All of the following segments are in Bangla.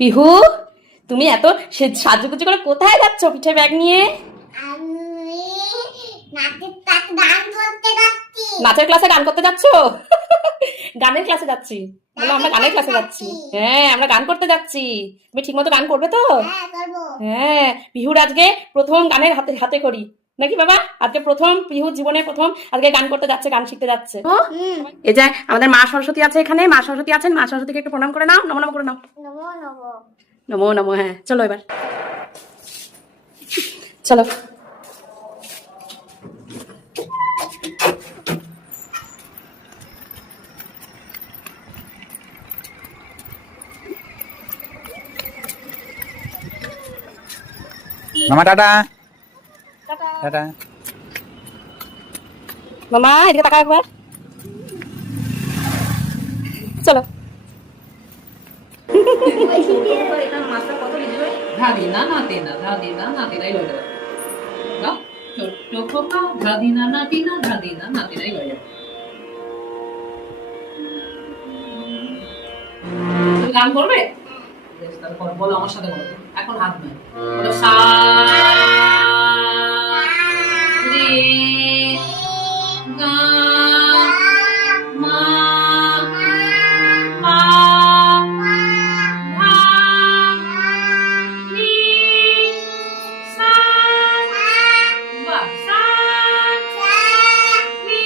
পিহু, তুমি এত সাজুগুজু করে কোথায় যাচ্ছ পিঠে ব্যাগ নিয়ে? নাচের ক্লাসে গান করতে যাচ্ছ? গানের ক্লাসে যাচ্ছি। বলো আমরা গানের ক্লাসে যাচ্ছি। হ্যাঁ, আমরা গান করতে যাচ্ছি। তুমি ঠিক মতো গান করবে তো? হ্যাঁ, পিহুর আজকে প্রথম গানের হাতে হাতে করি নাকি বাবা? আজকে প্রথম পিহুর জীবনে প্রথম আজকে গান করতে যাচ্ছে, গান শিখতে যাচ্ছে। এই যে আমাদের মা সরস্বতী আছে এখানে, মা সরস্বতী আছেন, মা সরস্বতীকে একটু প্রণাম করে নাও, নমো নমো করে নাও। নমো নমো। হ্যাঁ চলো এবার চলো। মামা টাটা টাটা। মামা এদিকে তাকাও একবার, চলো। ধাদিনা নাতিনা ধাদিনা নাতিনাই হয়ে যাবে। ছোট্ট খোকা ধাদিনা নাতিনা ধাদিনা নাতিনাই হয়ে যাবে। তুমি গান করবে? বেশ, তাহলে করো, বলো আমার সাথে বলো। এখন হাত নয়, বলো সা রে গা মা পা ধা নি সা। বাহ, সা নি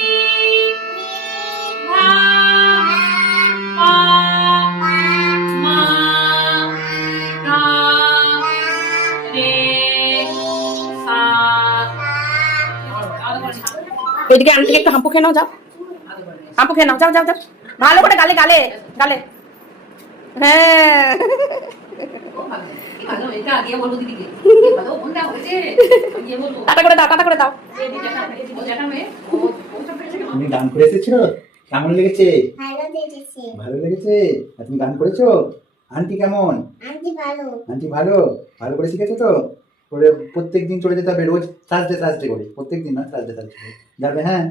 ধা পা মা ধা রে সা। এদিকে আন্টিকে একটু হাম্পু খেয়ে নাও, যাও হাম্পু খেয়ে নাও, যাও যাও যাও, ভালো করে গালে গালে গালে। হ্যাঁ এটা দিয়ে বলো দিদিকে, ভালো কোনটা হয়েছে দিয়ে বলো। টাটা করে দাও, টাটা করে দাও। তুমি গান করে এসেছো, কেমন লেগেছে? ভালো লেগেছে। আর তুমি গান করেছো? আন্টি কেমন? আন্টি ভালো ভালো করে শিখেছো তো? করে প্রত্যেক দিন চলে যেতে হবে, রোজ থার্সডে থার্সডে করে, প্রত্যেক দিন না, থার্সডে থার্সডে করে যাবে। হ্যাঁ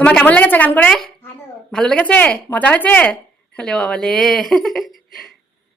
তোমার কেমন লেগেছে গান করে? ভালো লেগেছে? মজা হয়েছে? হলে বাবালে।